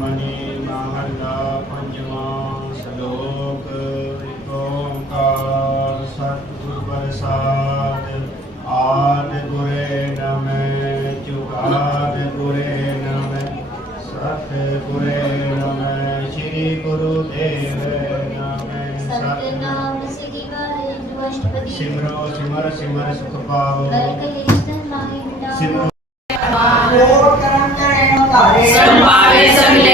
मणि महला पंचमा श्लोक ओंकार सतगुरु प्रसाद आदि गुरे नम चुकाद गुरे नम सतगुरे नम श्री गुरुदेव सिमरो सिमर सिमर सुख पावो सिमरो कोट करम करे न तारे संभावे संले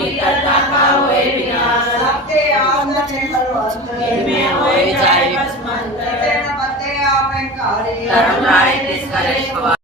पवित्रता का होए विनाश सबके आनंद ने बलवंत में होए जाय बस मन करते न पते आपन कार्य करुणाई निष्करेष